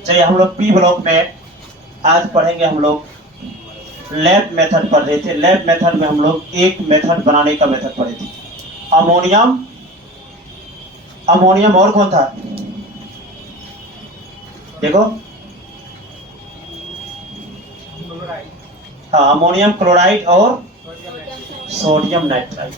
चलिए हम लोग पी ब्लॉक में आज पढ़ेंगे। हम लोग लैब मेथड पढ़ रहे थे। लैब मेथड में हम लोग एक मेथड बनाने का मेथड पढ़े थे, अमोनियम। अमोनियम और कौन था देखो, हाँ अमोनियम क्लोराइड और सोडियम नाइट्राइट।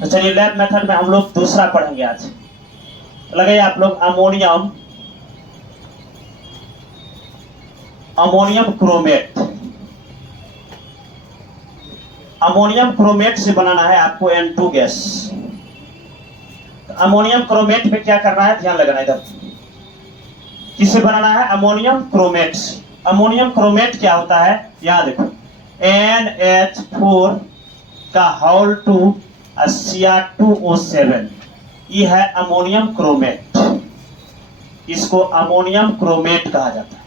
तो चलिए लैब मेथड में हम लोग दूसरा पढ़ेंगे आज। लगे आप लोग ammonium, ammonium chromate. Ammonium chromate से बनाना है आपको N2 गैस। अमोनियम क्रोमेट में क्या करना है, ध्यान लगाना। इधर किससे बनाना है, अमोनियम क्रोमेट। अमोनियम क्रोमेट क्या होता है, यहां देखो NH4 का होल 2 Cr2O7, ये है अमोनियम क्रोमेट। इसको अमोनियम क्रोमेट कहा जाता है।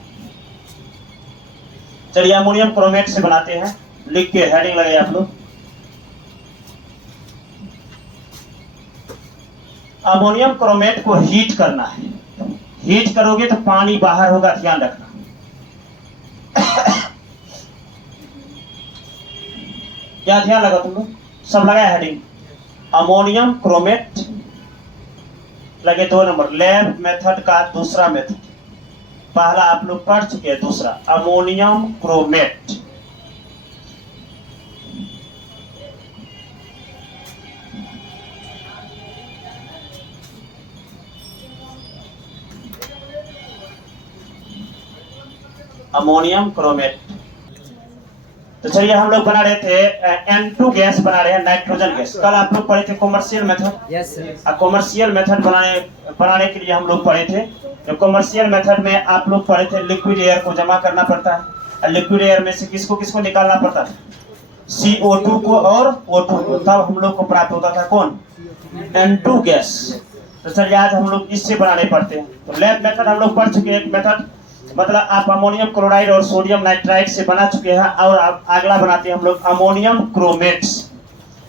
चलिए अमोनियम क्रोमेट से बनाते हैं, लिख के हेडिंग लगाइए आप लोग। अमोनियम क्रोमेट को हीट करना है। हीट करोगे तो पानी बाहर होगा, ध्यान रखना। क्या ध्यान लगा तुम लोग, सब लगाया हेडिंग। अमोनियम क्रोमेट लगे 2 नंबर। लैब मेथड का दूसरा मेथड, पहला आप लोग पढ़ चुके हैं, दूसरा अमोनियम क्रोमेट। Ammonium chromate. तो चलिए हम लोग बना रहे थे N2 गैस बना रहे हैं, नाइट्रोजन गैस। कल आप लोग पढ़े थे commercial method. Yes sir. Commercial method बनाने के लिए हम लोग पढ़े थे। जो कॉमर्शियल मेथड में आप लोग पढ़े थे, लिक्विड एयर को जमा करना पड़ता है। लिक्विड एयर में से किसको किसको निकालना पड़ता था, CO2 को और O2 को, तब हम लोग को प्राप्त होता था कौन, N2 गैस। तो चलिए आज हम लोग इससे बनाने पड़ते हैं। तो लैब मेथड हम लोग पढ़ चुके हैं। एक मेथड मतलब आप अमोनियम क्लोराइड और सोडियम नाइट्राइट से बना चुके हैं, और आप अगला बनाते हैं हम लोग अमोनियम क्रोमेट।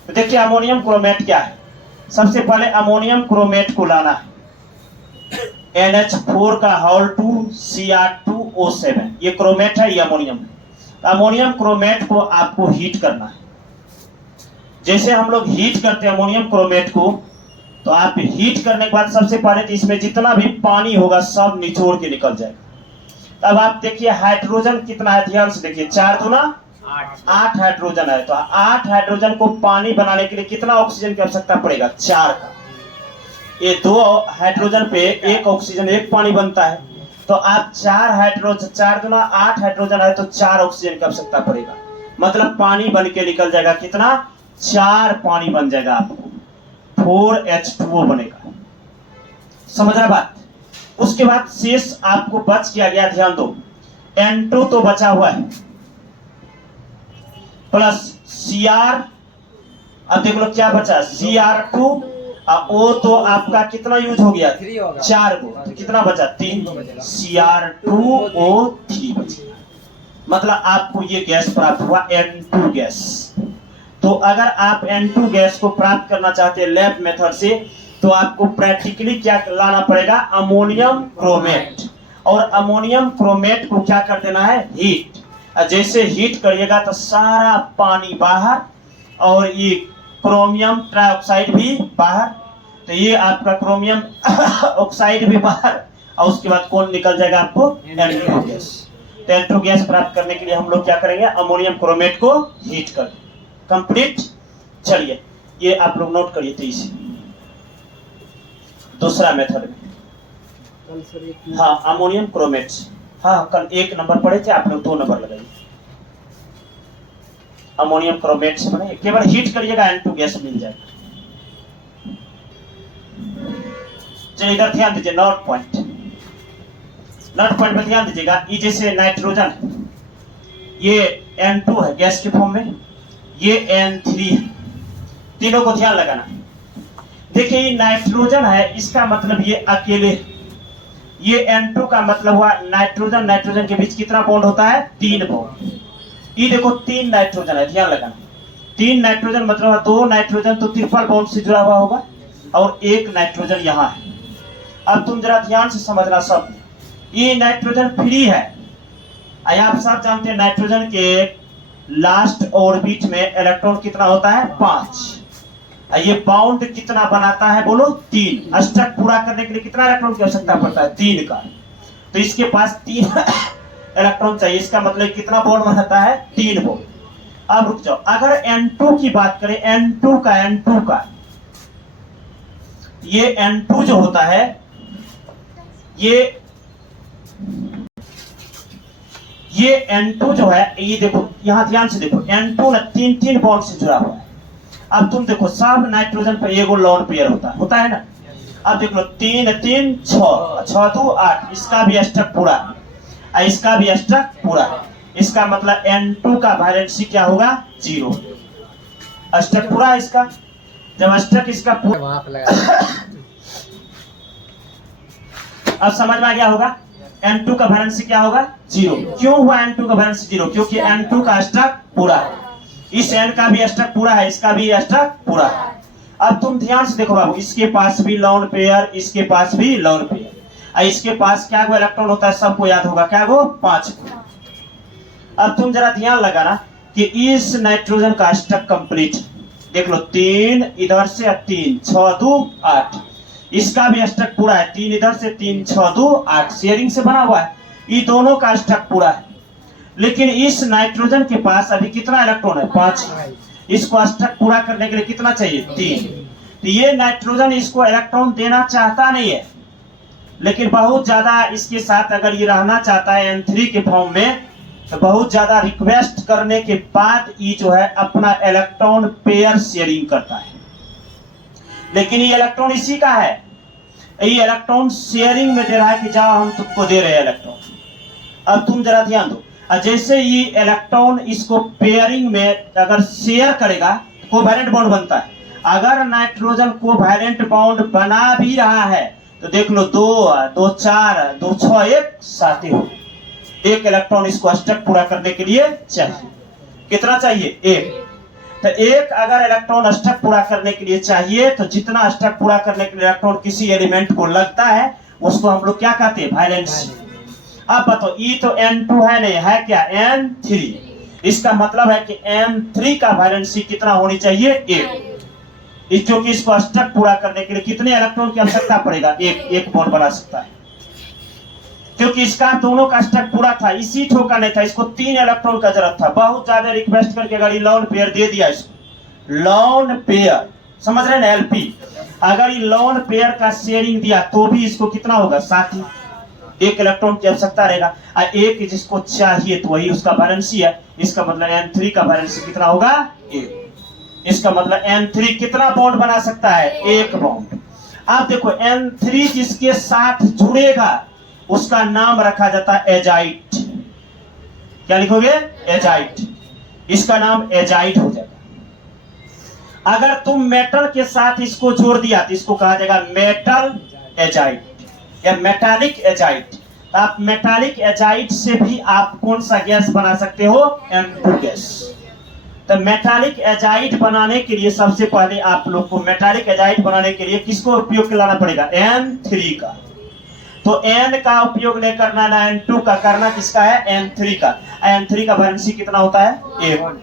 तो देखिए अमोनियम क्रोमेट क्या है। सबसे पहले अमोनियम क्रोमेट को लाना है, NH4 का होल 2 Cr2O7, ये क्रोमेट है, ये अमोनियम है। अमोनियम क्रोमेट को आपको हीट करना है। जैसे हम लोग हीट करते हैं अमोनियम क्रोमेट को, तो आप हीट करने के बाद सबसे पहले तो इसमें जितना भी पानी होगा सब निचोड़ के निकल जाएगा। अब आप देखिए हाइड्रोजन कितना है, ध्यान से देखिए, 4 दूना 8 हाइड्रोजन है। तो 8 हाइड्रोजन को पानी बनाने के लिए कितना ऑक्सीजन की आवश्यकता पड़ेगा, 4 का। ये 2 हाइड्रोजन पे 1 ऑक्सीजन, 1 पानी बनता है। तो आप 4 हाइड्रोजन, 4 दूना 8 हाइड्रोजन है तो 4 ऑक्सीजन की आवश्यकता पड़ेगा। मतलब पानी बन के निकल जाएगा कितना, 4 पानी बन जाएगा आपको, 4H2O बनेगा। समझ रहा बात। उसके बाद शेष आपको बच किया गया, ध्यान दो, N2 तो बचा हुआ है प्लस Cr। अब देख लो क्या बचा, Cr2 और O तो आपका कितना यूज हो गया, 4 को, तो कितना बचा, 3, Cr2O3 बचेगा। मतलब आपको ये गैस प्राप्त हुआ N2 गैस। तो अगर आप N2 गैस को प्राप्त करना चाहते हैं लैब मेथड से, तो आपको प्रैक्टिकली क्या लाना पड़ेगा, अमोनियम क्रोमेट। और अमोनियम क्रोमेट को क्या कर देना है, हीट। जैसे हीट करिएगा तो सारा पानी बाहर, और ये क्रोमियम ट्राइऑक्साइड भी बाहर। तो ये आपका क्रोमियम ऑक्साइड भी बाहर, और उसके बाद कौन निकल जाएगा आपको, N2 गैस। तो N2 गैस प्राप्त करने के लिए हम लोग क्या करेंगे, अमोनियम क्रोमेट को हीट कर देंगे। कंप्लीट। चलिए ये आप लोग नोट करिए। 23 दूसरा मेथड में, हाँ अमोनियम क्रोमेट। हाँ कल 1 नंबर पढ़े थे आप लोग, 2 नंबर लगाइए। अमोनियम क्रोमेट से बने, केवल हीट करिएगा N2 गैस मिल जाएगा। चलिए इधर ध्यान दीजिए, नोट पॉइंट। नोट पॉइंट में ध्यान दीजिएगा। ये जैसे नाइट्रोजन, ये N2 है गैस के फॉर्म में, ये N3 है। तीनों को ध्यान लगाना। देखिए ये नाइट्रोजन है, इसका मतलब ये अकेले। ये N2 का मतलब हुआ नाइट्रोजन नाइट्रोजन के बीच कितना बॉन्ड होता है, 3 बॉन्ड। ये देखो 3 नाइट्रोजन है, ध्यान लगाना। 3 नाइट्रोजन मतलब 2 नाइट्रोजन तो ट्रिपल बॉन्ड से जुड़ा हुआ होगा और 1 नाइट्रोजन यहाँ है। अब तुम जरा ध्यान से समझना सब, ये नाइट्रोजन फ्री है। आप सब जानते हैं नाइट्रोजन के लास्ट ऑर्बिट में इलेक्ट्रॉन कितना होता है 5। ये बाउंड कितना बनाता है बोलो 3। अष्टक पूरा करने के लिए कितना इलेक्ट्रॉन की आवश्यकता पड़ता है 3 का, तो इसके पास 3 इलेक्ट्रॉन चाहिए। इसका मतलब कितना बॉन्ड बनाता है 3 बॉन्ड। अब रुक जाओ, अगर N2 की बात करें, N2 का ये N2 जो होता है ये N2 जो है, ये देखो यहां ध्यान से देखो, N2 ना 3 बॉन्ड से जुड़ा हुआ है। अब तुम देखो सब नाइट्रोजन पे एगो लोन पेयर होता है ना। अब देख लो 3 3 6 6 2 8, इसका भी अष्टक पूरा है, इसका भी अष्टक पूरा है। इसका मतलब N2 का वैलेंसी क्या होगा 0। अष्टक पूरा है इसका। जब अष्टक इसका पूरा अब समझ में आ गया होगा N2 का वैलेंसी क्या होगा 0। क्यों हुआ N2 का वैलेंसी 0? क्योंकि N2 का अष्टक पूरा है, इस N का भी अष्टक पूरा है, इसका भी अष्टक पूरा है। अब तुम ध्यान से देखो बाबू, इसके पास भी लोन पेयर, इसके पास भी लोन पेयर, इसके पास क्या गो इलेक्ट्रॉन होता है सबको याद होगा, क्या गो 5 को। अब तुम जरा ध्यान लगाना कि इस नाइट्रोजन का अष्टक कंप्लीट, देख लो 3 इधर से 3 6 2 8, इसका भी अष्टक पूरा है, 3 इधर से 3 6 2 8, शेयरिंग से बना हुआ है, ये दोनों का अष्टक पूरा है। लेकिन इस नाइट्रोजन के पास अभी कितना इलेक्ट्रॉन है 5। इसको अष्टक पूरा करने के लिए कितना चाहिए 3। तो ये नाइट्रोजन इसको इलेक्ट्रॉन देना चाहता नहीं है, लेकिन बहुत ज्यादा इसके साथ अगर ये रहना चाहता है N3 के फॉर्म में, तो बहुत ज्यादा रिक्वेस्ट करने के बाद ये जो है अपना इलेक्ट्रॉन पेयर शेयरिंग करता है। लेकिन ये इलेक्ट्रॉन इसी का है, ये इलेक्ट्रॉन शेयरिंग में दे रहा है कि जाओ हम तुमको दे रहे हैं इलेक्ट्रॉन। अब तुम जरा ध्यान दो, जैसे ये इलेक्ट्रॉन इसको पेयरिंग में अगर शेयर करेगा कोवैलेंट बॉन्ड बनता है। अगर नाइट्रोजन कोवैलेंट बॉन्ड बना भी रहा है तो देख लो 2 2 4 2 6 1 7 हो, एक इलेक्ट्रॉन इसको अष्टक पूरा करने के लिए चाहिए। कितना चाहिए 1। तो एक अगर इलेक्ट्रॉन अष्टक पूरा करने के लिए चाहिए, तो जितना अष्टक पूरा करने के लिए इलेक्ट्रॉन किसी एलिमेंट को लगता है उसको हम लोग क्या कहते हैं वैलेंसी। अब बताओ, ये तो N2 है नहीं, है क्या N3। इसका मतलब है कि N3 का वैलेंसी कितना होनी चाहिए 1। क्योंकि इसको अष्टक पूरा करने के लिए कितने इलेक्ट्रॉन की आवश्यकता पड़ेगा, एक बॉन्ड बना सकता है। क्योंकि इसका दोनों का अष्टक पूरा था, इसी ठोका नहीं था, इसको 3 इलेक्ट्रॉन का जरूरत था। बहुत ज्यादा रिक्वेस्ट करके अगर ये लोन पेयर दे दिया, इसको लोन पेयर समझ रहे ना LP, अगर ये लोन पेयर का शेयरिंग दिया तो भी इसको कितना होगा 7 ही, 1 इलेक्ट्रॉन की आवश्यकता रहेगा। एक जिसको चाहिए तो वही उसका वैलेंसी है। इसका मतलब N3 का वैलेंसी कितना होगा 1। इसका मतलब N3 कितना बॉन्ड बना सकता है 1 बॉन्ड। आप देखो N3 जिसके साथ जुड़ेगा उसका नाम रखा जाता है एजाइट। क्या लिखोगे एजाइट, इसका नाम एजाइट हो जाएगा। अगर तुम मेटल के साथ इसको जोड़ दिया तो इसको कहा जाएगा मेटल एजाइट या मेटालिक एजाइट। आप मेटालिक एजाइट से भी आप कौन सा गैस बना सकते हो M2 गैस। तो मेटालिक एजाइट बनाने के लिए सबसे पहले आप लोग को मेटालिक एजाइट बनाने के लिए किसको उपयोग लाना पड़ेगा N3 का। तो N का उपयोग नहीं करना ना N2 का, करना किसका है N3 का। N3 का वैलेंसी कितना होता है 1।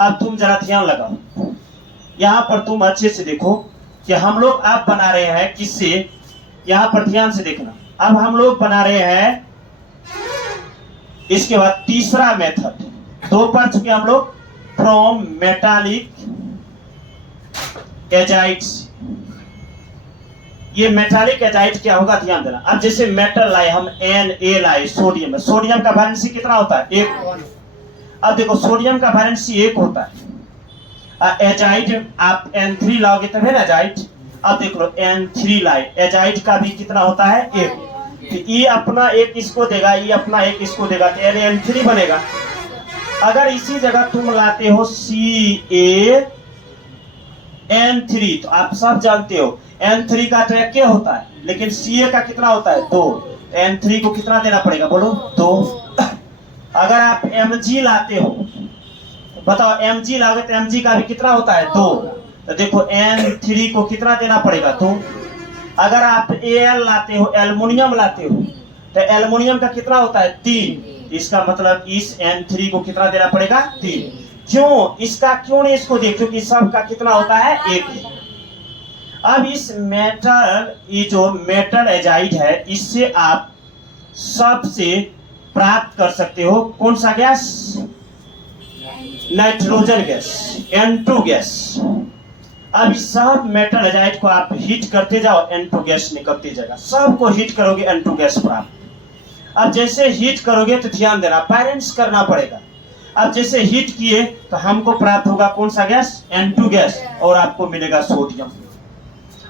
अब तुम जरा ध्यान लगाओ, यहां पर तुम अच्छे से देखो कि हम लोग अब बना रहे हैं किससे, यहां पर ध्यान से देखना। अब हम लोग बना रहे हैं इसके बाद तीसरा मेथड, 2 पढ़ चुके हम लोग, फ्रॉम मेटालिक एजाइट्स। ये मेटालिक एजाइट क्या होगा ध्यान देना। अब जैसे मेटल लाए हम Na लाए, सोडियम, सोडियम का वैलेंसी कितना होता है 1। अब देखो सोडियम का वैलेंसी 1 होता है। एजाइट आप N3 लाओगे तब है ना एजाइट। अब देख लो N3 लाए, एजाइट का भी कितना होता है 1। तो ये अपना 1 इसको देगा, ये अपना 1 इसको देगा, तो N3 बनेगा। अगर इसी जगह तुम लाते हो CaN3, तो आप सब जानते हो N3 का तो 1 होता है, लेकिन Ca का कितना होता है 2। N3 को कितना देना पड़ेगा बोलो 2। अगर आप Mg लाते हो, बताओ mg लाओगे तो mg का भी कितना होता है 2। तो देखो N3 को कितना देना पड़ेगा 2। अगर आप Al लाते हो, एल्युमिनियम लाते हो, तो एल्युमिनियम का कितना होता है 3। इसका मतलब इस N3 को कितना देना पड़ेगा 3। क्यों इसका क्यों नहीं इसको देख, क्योंकि सबका कितना होता है 1। अब इस मेटल, ये जो मेटल एजाइड है, इससे आप सबसे प्राप्त कर सकते हो कौन सा gas, nitrogen gas, N2 gas. अब इस सब मेटल एजाइड को आप हीट करते जाओ, N2 गैस निकलती जाएगा। सबको हीट करोगे N2 गैस प्राप्त। अब जैसे हीट करोगे तो ध्यान देना, बैलेंस करना पड़ेगा। अब जैसे हीट किए तो हमको प्राप्त होगा कौन सा गैस, N2 गैस, और आपको मिलेगा सोडियम।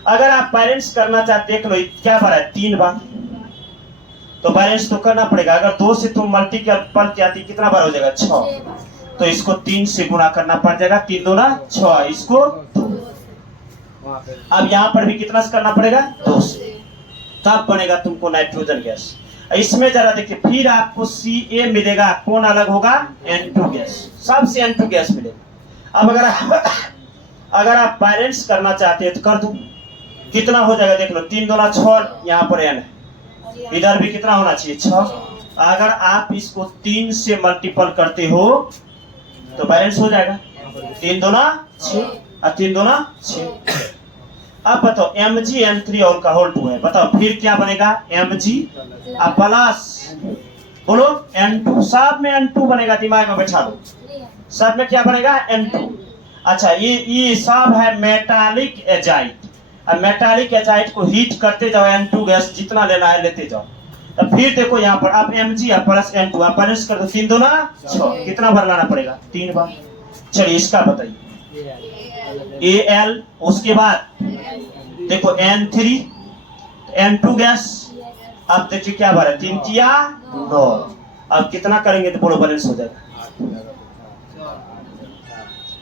अगर आप बैलेंस करना चाहते, देख लो क्या बार है 3 बार, तो बैलेंस तो करना पड़ेगा। अगर 2 से तुम मल्टीपल किया कितना बार हो जाएगा 6, तो इसको 3 से गुना करना पड़ जाएगा, 3 दूना 6, इसको 2। अब यहाँ पर भी कितना से करना पड़ेगा 2 से, तब बनेगा तुमको नाइट्रोजन गैस। इसमें जरा देखिए, फिर आपको Ca मिलेगा, कौन अलग होगा, N2 गैस, सबसे N2 गैस मिलेगा। अब अगर आप बैलेंस करना चाहते हैं तो कर दो, कितना हो जाएगा देख लो, 3 दूना 6, यहाँ पर N है, इधर भी कितना होना चाहिए 6। अगर आप इसको 3 से मल्टीपल करते हो तो बैलेंस हो जाएगा, 3 दूना 6 और 3 दूना 6। अब बताओ MgN3 और का होल 2 है, बताओ फिर क्या बनेगा, Mg अब प्लस, बोलो N2, सब में N2 बनेगा, दिमाग में बैठा लो, सब में क्या बनेगा N2। अच्छा, ये सब है मेटालिक एजाइड। अब मेटालिक एजाइड को हीट करते जाओ, N2 गैस जितना लेना है लेते जाओ। अब फिर देखो यहाँ पर आप Mg प्लस N2 आप बैलेंस कर दो, 3 दूना 6, कितना बार लाना पड़ेगा 3 बार। चलिए इसका बताइए, Al, उसके बाद देखो N3, N2 गैस, अब देखिए क्या बार है 3 तिया 9, अब कितना करेंगे तो बोलो बैलेंस हो जाएगा।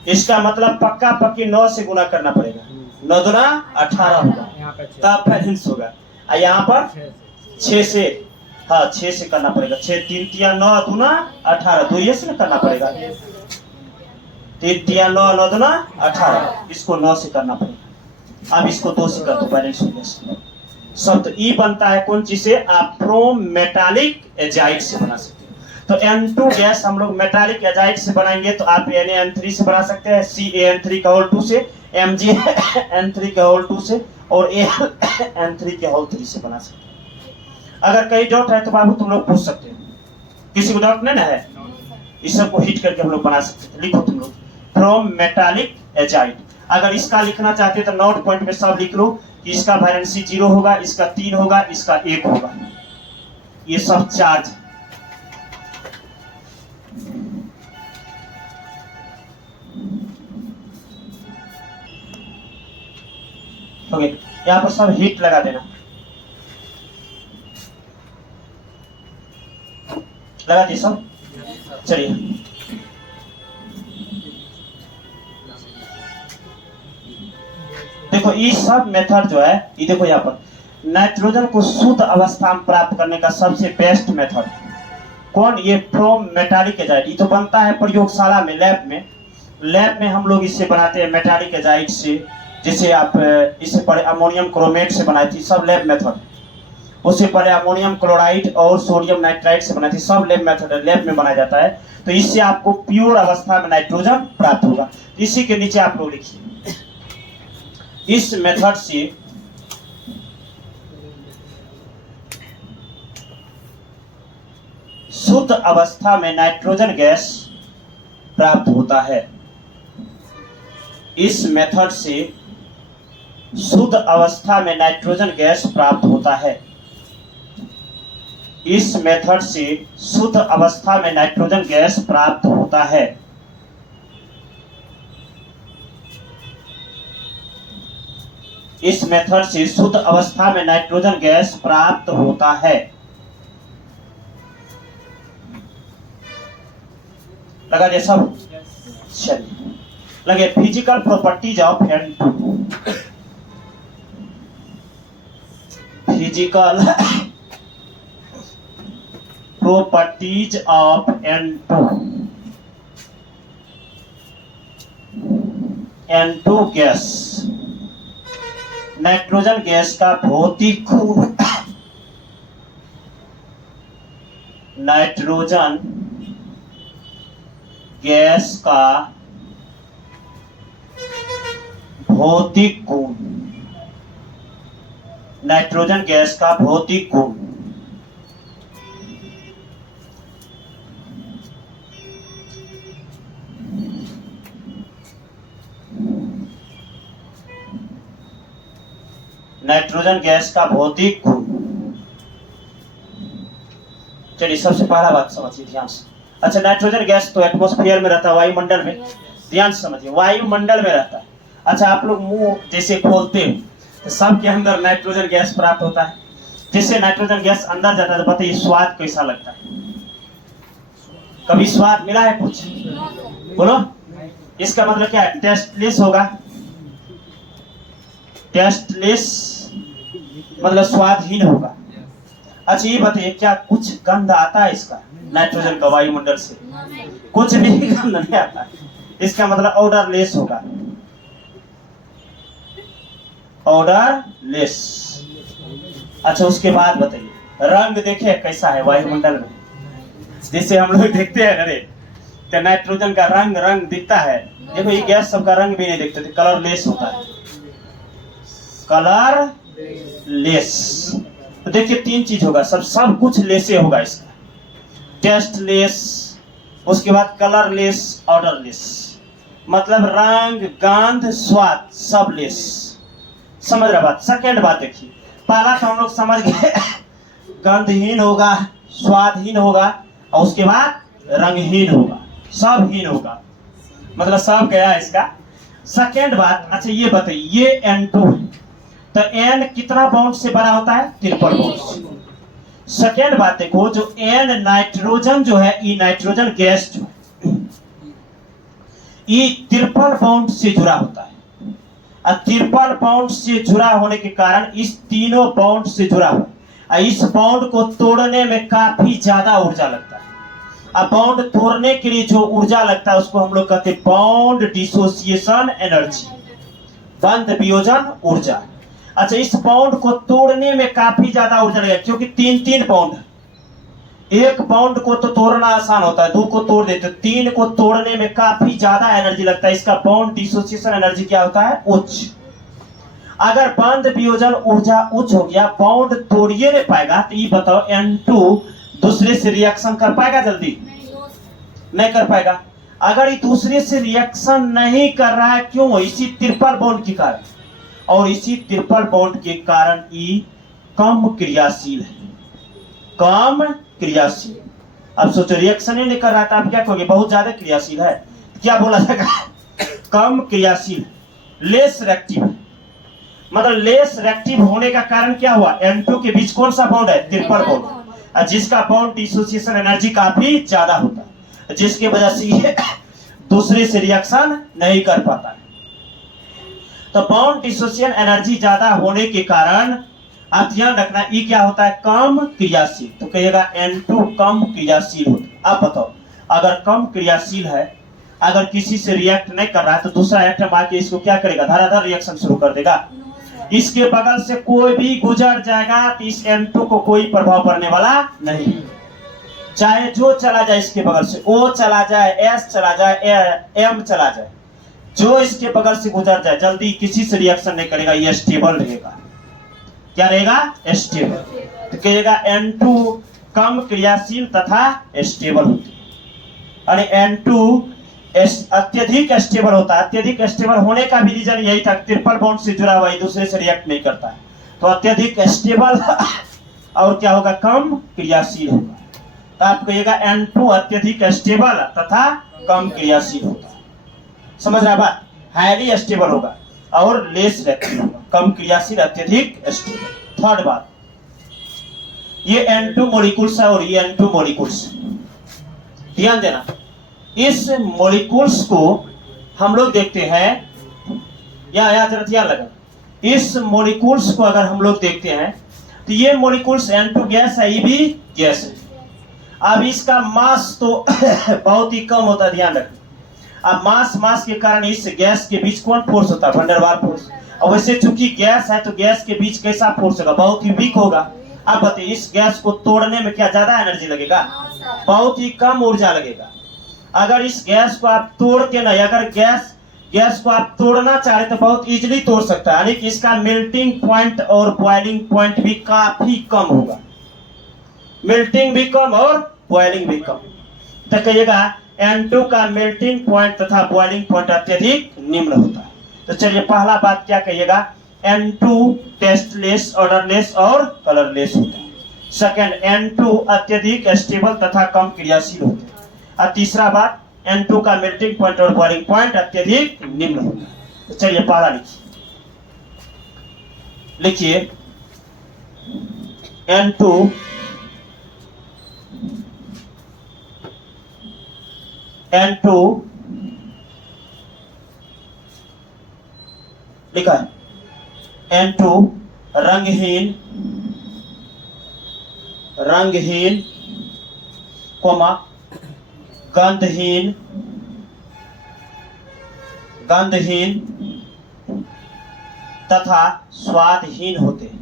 इसका मतलब पक्का पक्की 9 से गुना करना पड़ेगा, 9 दूना 18 होगा, तब बैलेंस होगा। यहाँ पर 6 से, हाँ 6 से करना पड़ेगा, 6 3 तिया 9 दूना 18, 2 से करना पड़ेगा, 3 तिया 9, 9 दूना 18, इसको 9 से करना पड़ेगा। अब इसको 2 से कर दो, बैलेंस हो गया। शब्द ई बनता है कौन चीज से, आप प्रोम मेटालिक एजाइड से बना सकते हो। तो N2 गैस हम लोग मेटालिक एजाइड से बनाएंगे, तो आप NaN3 से बना सकते हैं, CaN3 का होल 2 से, MgN3 का होल 2 से, और AlN3 के होल 3 से बना सकते हैं। अगर कहीं डाउट है तो बाबू तुम लोग पूछ सकते हो, किसी को डाउट नहीं ना है, इस सबको हीट करके हम लोग बना सकते हैं। लिखो तुम लोग फ्रॉम मेटालिक एजाइड। अगर इसका लिखना चाहते हैं तो नोट पॉइंट में सब लिख लो, इसका वैलेंसी 0 होगा, इसका 3 होगा, इसका 1 होगा, ये सब चार्ज। ओके, यहाँ पर सब हीट लगा देना, लगा दिए सब। चलिए देखो, ये सब मेथड जो है, ये देखो यहाँ पर नाइट्रोजन को शुद्ध अवस्था में प्राप्त करने का सबसे बेस्ट मेथड कौन, ये फ्रॉम मेटालिक एजाइड। ये तो बनता है प्रयोगशाला में, लैब में हम लोग इससे बनाते हैं मेटालिक एजाइड से। जैसे आप इससे पहले अमोनियम क्रोमेट से बनाई थी, सब लैब मेथड। उससे पहले अमोनियम क्लोराइड और सोडियम नाइट्राइड से बनाई थी, सब लैब मेथड है, लैब में बनाया जाता है। तो इससे आपको प्योर अवस्था में नाइट्रोजन प्राप्त होगा। इसी के नीचे आप लोग लिखिए, इस मेथड से शुद्ध अवस्था में नाइट्रोजन गैस प्राप्त होता है। इस मेथड से शुद्ध अवस्था में नाइट्रोजन गैस प्राप्त होता है। इस मेथड से शुद्ध अवस्था में नाइट्रोजन गैस प्राप्त होता है। इस मेथड से शुद्ध अवस्था में नाइट्रोजन गैस प्राप्त होता है। लगा दे सब। चलिए लगे physical properties of N2। Physical properties of N2। N2 gas, nitrogen gas का भौतिक गुण, नाइट्रोजन गैस का भौतिक गुण, नाइट्रोजन गैस का भौतिक गुण, नाइट्रोजन गैस का भौतिक गुण। चलिए सबसे पहला बात समझिए ध्यान से। अच्छा, नाइट्रोजन गैस तो एटमॉस्फेयर में रहता है, वायुमंडल में, ध्यान से समझिए, वायुमंडल में रहता है। अच्छा, आप लोग मुंह जैसे खोलते हो तो सबके अंदर नाइट्रोजन गैस प्राप्त होता है। जिससे नाइट्रोजन गैस अंदर जाता है तो बताइए स्वाद कैसा लगता है? कभी स्वाद मिला है कुछ? बोलो। इसका मतलब क्या है? टेस्टलेस होगा। टेस्टलेस मतलब स्वादहीन होगा। अच्छा ये बताइए, क्या कुछ गंध आता है इसका नाइट्रोजन का वायुमंडल से? कुछ भी गंध नहीं आता। इसका मतलब ऑर्डरलेस होगा, ऑर्डरलेस। अच्छा उसके बाद बताइए, रंग देखे कैसा है वायुमंडल में? जैसे हम लोग देखते हैं अरे तो नाइट्रोजन का रंग रंग दिखता है। देखो ये गैस सबका रंग भी नहीं दिखता, कलरलेस होता है, कलरलेस। तो देखिए तीन चीज होगा, सब कुछ लेसे होगा इसका, टेस्टलेस, उसके बाद कलरलेस, ऑर्डरलेस। मतलब रंग, गंध, स्वाद सब लेस। समझ रहा बात? सेकेंड बात देखिए, पहला तो हम लोग समझ गए गंधहीन होगा, स्वादहीन होगा, और उसके बाद रंगहीन होगा, सबहीन होगा, मतलब सब गया इसका। सेकेंड बात, अच्छा ये बताइए, ये N2 है तो N कितना बॉन्ड से बना होता है? ट्रिपल बॉन्ड से। सेकेंड बात देखो, जो N नाइट्रोजन जो है, ये नाइट्रोजन गैस जो है ये ट्रिपल बॉन्ड से जुड़ा होता है। और ट्रिपल बॉन्ड से जुड़ा होने के कारण इस तीनों बॉन्ड से जुड़ा हुआ, इस बॉन्ड को तोड़ने में काफी ज्यादा ऊर्जा लगता है। अब बॉन्ड तोड़ने के लिए जो ऊर्जा लगता है उसको हम लोग कहते हैं बॉन्ड डिसोसिएशन एनर्जी, बंध वियोजन ऊर्जा। अच्छा, इस बॉन्ड को तोड़ने में काफी ज्यादा ऊर्जा लगेगा, क्योंकि तीन तीन बॉन्ड है। एक बॉन्ड को तो तोड़ना आसान होता है, दो को तोड़ देते, तीन को तोड़ने में काफी ज्यादा एनर्जी लगता है। इसका बॉन्ड डिसोसिएशन एनर्जी क्या होता है? उच्च। अगर बंध वियोजन ऊर्जा उच्च हो गया, बॉन्ड तोड़िए नहीं पाएगा, तो ये बताओ N2 दूसरे से रिएक्शन कर पाएगा? जल्दी नहीं कर पाएगा। अगर ये दूसरे से रिएक्शन नहीं कर रहा है, क्यों? इसी ट्रिपल बॉन्ड के कारण, और इसी ट्रिपल बॉन्ड के कारण ये कम क्रियाशील है, कम क्रियाशील। अब सोचो रिएक्शन ही नहीं कर रहा था, आप क्या कहोगे? बहुत ज्यादा क्रियाशील है, क्या बोला जाएगा? कम क्रियाशील, लेस रिएक्टिव। मतलब लेस रिएक्टिव होने का कारण क्या हुआ? N2 के बीच कौन सा बॉन्ड है? ट्रिपल बॉन्ड, जिसका बॉन्ड डिसोसिएशन एनर्जी काफी ज्यादा होता है, जिसकी वजह से ये दूसरे से रिएक्शन नहीं कर पाता है। तो बॉन्ड डिसोसिएशन एनर्जी ज्यादा होने के कारण आप ध्यान रखना, ये क्या होता है? कम क्रियाशील। तो कहिएगा N2 कम क्रियाशील होता है। आप बताओ, अगर कम क्रियाशील है, अगर किसी से रिएक्ट नहीं कर रहा है, तो दूसरा एटम आके इसको क्या करेगा? धराधर रिएक्शन शुरू कर देगा। इसके बगल से कोई भी गुजर जाएगा तो इस N2 को कोई प्रभाव पड़ने वाला नहीं। चाहे जो चला जाए इसके बगल से, O चला जाए, S चला जाए, M चला जाए, जो इसके बगल से गुजर जाए, जल्दी किसी से रिएक्शन नहीं करेगा, ये स्टेबल रहेगा। क्या रहेगा? स्टेबल। तो कहिएगा N2 कम क्रियाशील तथा स्टेबल होती है। और N2 अत्यधिक स्टेबल होता है। अत्यधिक स्टेबल होने का भी रीजन यही था, ट्रिपल बॉन्ड से जुड़ा हुआ है, दूसरे से रिएक्ट नहीं करता है, तो अत्यधिक स्टेबल और क्या होगा? कम क्रियाशील होगा। तो आप कहिएगा N2 अत्यधिक स्टेबल तथा कम क्रियाशील होता है। समझ रहा बात? हाईली स्टेबल होगा और लेस रिएक्टिव होगा, कम क्रियाशील, अत्यधिक स्टेबल। थर्ड बात, ये N2 मॉलिक्यूल्स है और ये N2 मॉलिक्यूल्स, ध्यान देना। इस मॉलिक्यूल्स को हम लोग देखते हैं, या जरा ध्यान लगा, इस मॉलिक्यूल्स को अगर हम लोग देखते हैं तो ये मॉलिक्यूल्स N2 गैस है, ये भी गैस है। अब इसका मास तो बहुत ही कम होता है, ध्यान रखना। अब मास मास के कारण इस गैस के बीच कौन फोर्स होता है? Van der Waals force. और वैसे चूंकि गैस है तो गैस के बीच कैसा फोर्स होगा? बहुत ही वीक होगा। अब बताइए इस गैस को तोड़ने में क्या ज्यादा एनर्जी लगेगा? बहुत ही कम ऊर्जा लगेगा। अगर इस गैस को आप तोड़ के नहीं, अगर गैस को आप तोड़ना चाहे तो बहुत इजीली तोड़ सकता है, यानी कि इसका मेल्टिंग पॉइंट और बॉइलिंग पॉइंट भी काफी कम होगा। मेल्टिंग भी कम और बॉइलिंग भी कम। तो कहिएगा N2 का मेल्टिंग पॉइंट तथा बॉइलिंग पॉइंट अत्यधिक निम्न होता है। तो चलिए पहला बात क्या कहिएगा? N2 टेस्टलेस, ऑर्डरलेस और कलरलेस होता है। सेकंड, N2 अत्यधिक स्टेबल तथा कम क्रियाशील होते हैं। और तीसरा बात, N2 का मेल्टिंग पॉइंट और बॉइलिंग पॉइंट अत्यधिक निम्न होता है। तो चलिए पहला लिखिए N2 लिखा है। N2 रंगहीन कोमा गंधहीन तथा स्वादहीन होते हैं।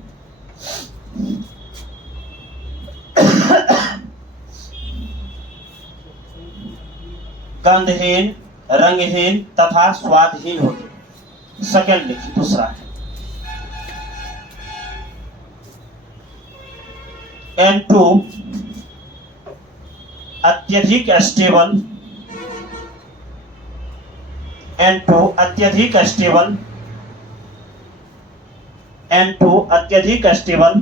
गंधहीन, रंगहीन तथा स्वादहीन होते हैं। सेकंड लिखिए दूसरा, N2 अत्यधिक स्टेबल, N2 अत्यधिक स्टेबल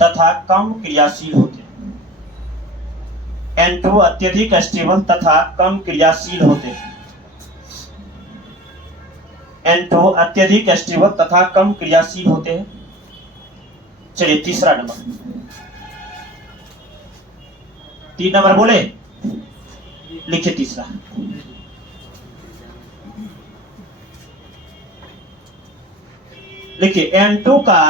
तथा कम क्रियाशील होते हैं। N2 अत्यधिक स्टेबल तथा कम क्रियाशील होते हैं। N2 अत्यधिक स्टेबल तथा कम क्रियाशील होते हैं। चलिए तीसरा नंबर, 3 नंबर बोले, लिखिए तीसरा। लिखिए N2 का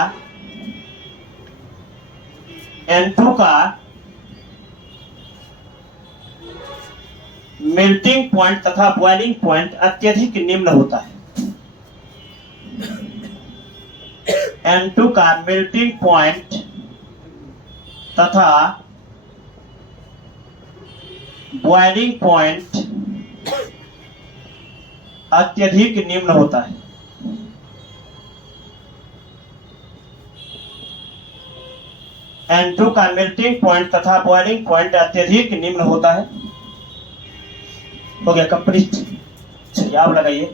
मेल्टिंग पॉइंट तथा बॉइलिंग पॉइंट अत्यधिक निम्न होता है। N2 का मेल्टिंग पॉइंट तथा बॉइलिंग पॉइंट अत्यधिक निम्न होता है। N2 का मेल्टिंग पॉइंट तथा बॉइलिंग पॉइंट अत्यधिक निम्न होता है। हो गया कंप्लीट। चलिए आप लगाइए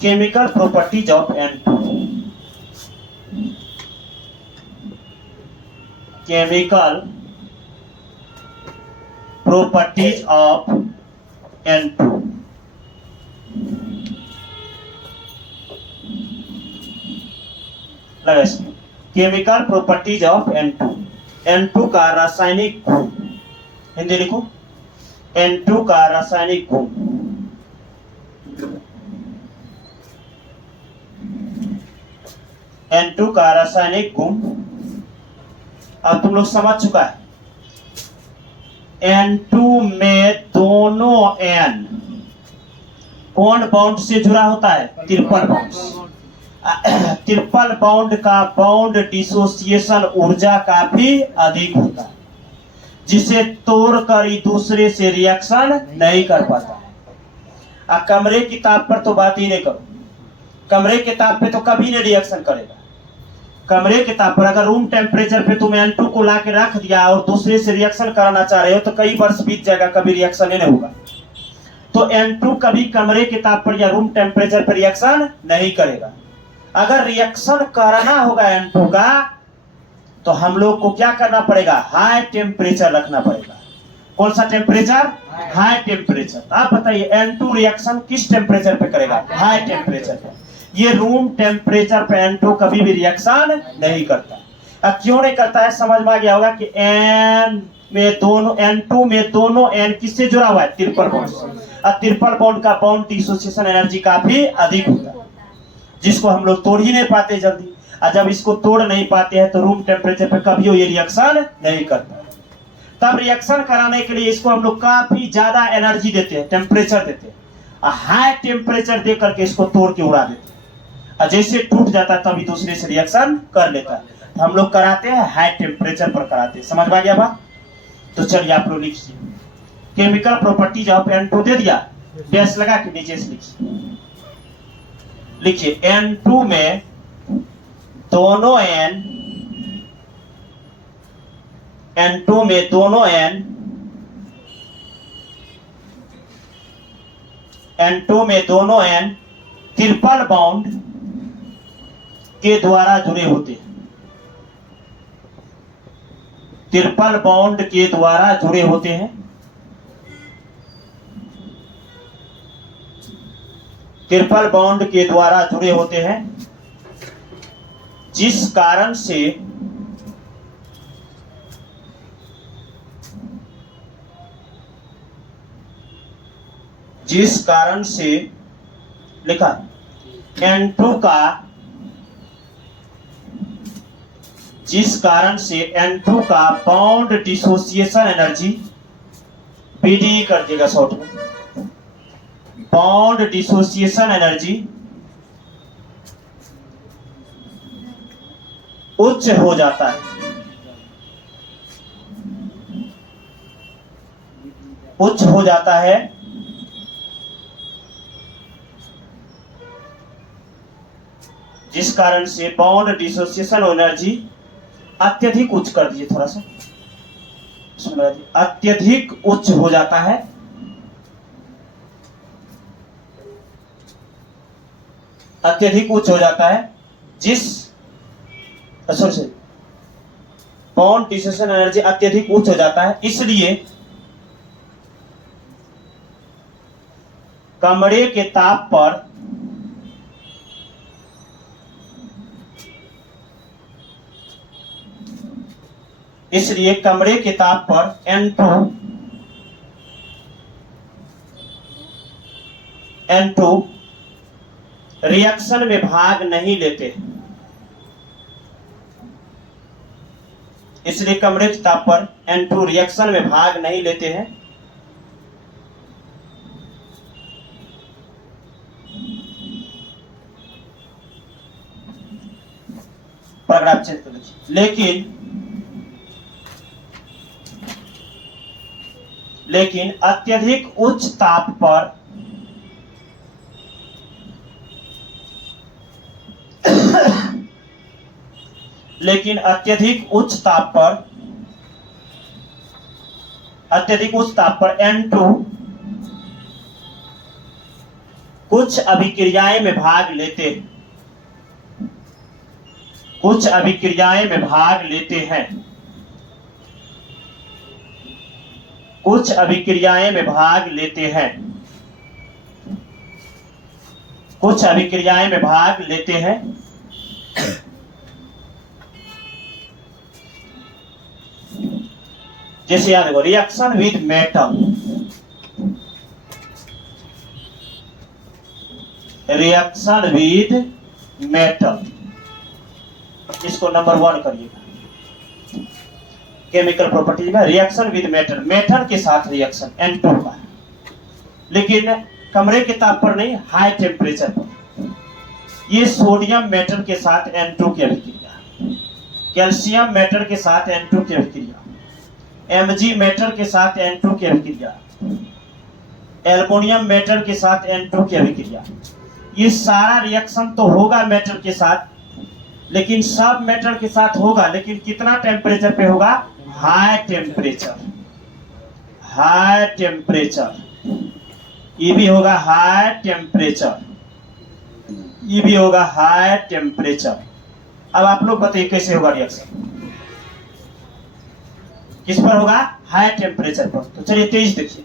chemical properties of N2। Chemical properties of N2। लगा इसमें chemical properties of N2। N2 का रासायनिक गुण, हिंदी लिखो, N2 का रासायनिक गुण। N2 का रासायनिक गुण अब तुम लोग समझ चुका है। N2 में दोनों N कौन बाउंड से जुड़ा होता है? Triple bound. ट्रिपल बाउंड का बाउंड डिसोसिएशन ऊर्जा काफी अधिक होता है, जिसे तोड़कर ही दूसरे से रिएक्शन नहीं कर पाता है। कमरे की ताप पर तो बात ही नहीं करो, कमरे के ताप पे तो कभी नहीं रिएक्शन करेगा। कमरे के ताप पर अगर रूम टेम्परेचर पे तुम N2 को ला के रख दिया और दूसरे से रिएक्शन कराना चाह रहे हो तो कई वर्ष बीत जाएगा, कभी रिएक्शन ही नहीं होगा। तो N2 कभी कमरे के ताप पर या रूम टेम्परेचर पर रिएक्शन नहीं करेगा। अगर रिएक्शन करना होगा N2 का तो हम लोग को क्या करना पड़ेगा? हाई टेम्परेचर रखना पड़ेगा। कौन सा टेम्परेचर? High temperature. आप बताइए N2 रिएक्शन किस टेम्परेचर पे करेगा? हाई टेम्परेचर पे। ये रूम टेम्परेचर पे N2 कभी भी रिएक्शन नहीं करता। अब क्यों नहीं करता है समझ में आ गया होगा कि N2 में दोनों N किससे जुड़ा हुआ है? Triple bond. और ट्रिपल बॉन्ड का बाउंड डिसोसिएशन एनर्जी काफी अधिक होता है, जिसको हम लोग तोड़ ही नहीं पाते जल्दी। और जब इसको तोड़ नहीं पाते हैं तो रूम टेम्परेचर पे कभी ये रिएक्शन नहीं करता। तब रिएक्शन कराने के लिए इसको हम लोग काफी ज्यादा एनर्जी देते हैं, टेम्परेचर देते हैं, हाई टेम्परेचर दे करके इसको तोड़ के उड़ा देते हैं, और जैसे टूट जाता है तभी दूसरे से रिएक्शन कर लेता है। तो हम लोग कराते हैं हाई टेम्परेचर पर कराते हैं। समझ में आ गया बात? तो चलिए आप लोग लिखिए केमिकल प्रॉपर्टीज ऑफ N2 दे दिया, डैश लगा के नीचे से लिखिए N2 में दोनों N2 में दोनों N2 में दोनों N ट्रिपल बॉन्ड के द्वारा जुड़े होते हैं, ट्रिपल बॉन्ड के द्वारा जुड़े होते हैं, ट्रिपल बॉन्ड के द्वारा जुड़े होते हैं, जिस कारण से लिखा N2 का, जिस कारण से N2 का बॉन्ड डिसोसिएशन एनर्जी, BDE कर देगा शॉर्ट में, बॉन्ड डिसोसिएशन एनर्जी उच्च हो जाता है, उच्च हो जाता है, जिस कारण से बॉन्ड डिसोसिएशन एनर्जी अत्यधिक उच्च कर दीजिए, थोड़ा सा अत्यधिक उच्च हो जाता है, अत्यधिक उच्च हो जाता है, जिस बॉन्ड डिसोसिएशन एनर्जी अत्यधिक उच्च हो जाता है, इसलिए कमरे के ताप पर N2 रिएक्शन में भाग नहीं लेते, इसलिए कमरे के ताप पर N2 रिएक्शन में भाग नहीं लेते हैं, पैराग्राफ चेक कर लीजिए, लेकिन अत्यधिक उच्च ताप पर अत्यधिक उच्च ताप पर N2 कुछ अभिक्रियाएं में भाग लेते हैं, कुछ अभिक्रियाएं में भाग लेते हैं, कुछ अभिक्रियाएं में भाग लेते हैं, कुछ अभिक्रियाएं में भाग लेते हैं, जैसे याद रखो reaction with metal, reaction with metal, इसको नंबर 1 करिएगा केमिकल प्रॉपर्टीज में, रिएक्शन विद मेटल, मेटल के साथ रिएक्शन N2 का, लेकिन कमरे के ताप पर नहीं, हाई टेम्परेचर पर। ये सोडियम मेटल के साथ N2 की अभिक्रिया, कैल्शियम मेटल के साथ N2 की अभिक्रिया, Mg मेटल के साथ N2 की अभिक्रिया, एल्युमिनियम मेटल के साथ N2 की अभिक्रिया, ये सारा रिएक्शन तो होगा मेटल के साथ, लेकिन सब मेटल के साथ होगा, लेकिन कितना टेम्परेचर पे होगा? हाई टेम्परेचर, हाई टेम्परेचर, ये भी होगा हाई टेम्परेचर, ये भी होगा हाई टेम्परेचर। अब आप लोग बताइए कैसे होगा रिएक्शन, किस पर होगा? हाई टेम्परेचर पर। तो चलिए तेज देखिए,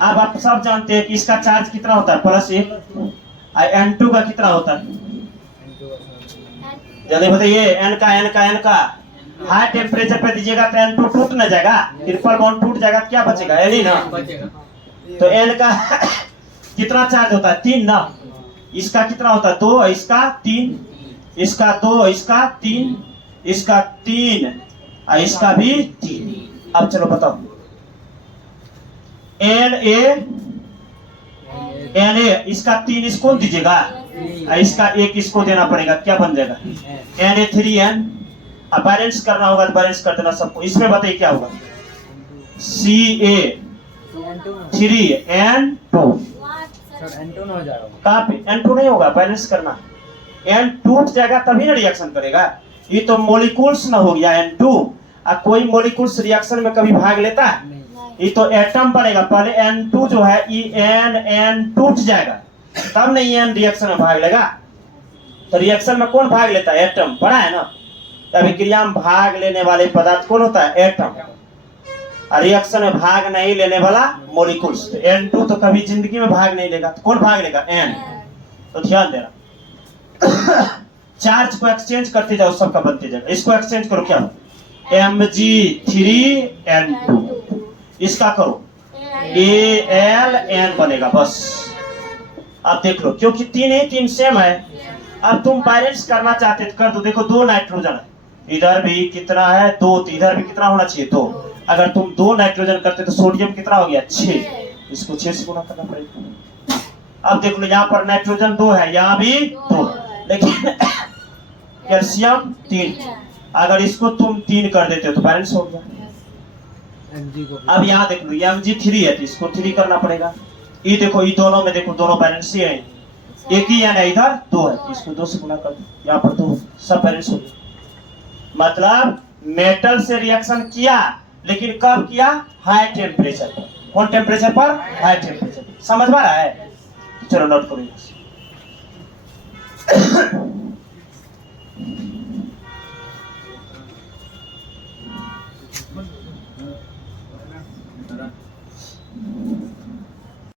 अब आप सब जानते हैं कि इसका चार्ज कितना होता है, +1, N2 का कितना होता है, जल्दी बताइए। N का हाई टेम्परेचर पे दीजिएगा तो N2 टूट न जाएगा, ट्रिपल बॉन्ड टूट जाएगा, क्या बचेगा? N ही ना। तो N का कितना चार्ज होता है? 3 ना। इसका कितना होता है? 2, इसका 3, इसका 2, इसका 3, इसका 3, इसका भी 3। अब चलो बताओ, Na इसका 3 इसको दीजिएगा, इसका 1 इसको देना पड़ेगा, क्या बन जाएगा Na3N। अब बैलेंस करना होगा तो बैलेंस कर देना सबको। इसमें बताइए क्या होगा, Ca3N2। N2 हो जाएगा, कहाँ पे N2 नहीं होगा, बैलेंस करना। N टूट जाएगा तभी ना रिएक्शन करेगा। ये तो मॉलिक्यूल्स ना हो गया N2। कोई मॉलिक्यूल्स रिएक्शन में कभी भाग लेता है? ये तो एटम बनेगा। पहले N2 जो है N टूट जाएगा तब नहीं N रिएक्शन में भाग लेगा। तो रिएक्शन में कौन भाग लेता है? एटम। पढ़ा है ना? अभिक्रिया में भाग लेने वाले पदार्थ कौन होता है? एटम। और रिएक्शन में भाग नहीं लेने वाला मॉलिक्यूल्स। तो N2 तो कभी जिंदगी में भाग नहीं लेगा, तो कौन भाग लेगा? N। तो ध्यान देना, चार्ज को एक्सचेंज करते जाओ, सबका बनते जाएगा। इसको एक्सचेंज करो, क्या Mg3N2। इसका करो Aln बनेगा, बस। अब देख लो, क्योंकि 3 सेम है। अब तुम बैलेंस करना चाहते तो कर दो। देखो 2 नाइट्रोजन है, इधर भी कितना है? 2। तो इधर भी कितना होना चाहिए? 2। अगर तुम 2 नाइट्रोजन करते तो सोडियम कितना हो गया? 6। इसको 6 से गुणा करना पड़ेगा। अब देख लो, यहाँ पर नाइट्रोजन 2 है, यहाँ भी 2 है, लेकिन कैल्शियम 3। अगर इसको तुम 3 कर देते हो तो बैलेंस हो गया। अब यहाँ देख लो, ये Mg3 है तो इसको 3 करना पड़ेगा। ये देखो, ये दोनों में देखो, दोनों बैलेंस ही है। एक ही है, इधर 2 है, इसको 2 से गुणा कर दो, यहाँ पर 2, सब बैलेंस हो गया। मतलब मेटल से रिएक्शन किया, लेकिन कब किया? हाई टेम्परेचर पर। कौन टेम्परेचर पर? High temperature. समझ में आ रहा है? चलो नोट करो।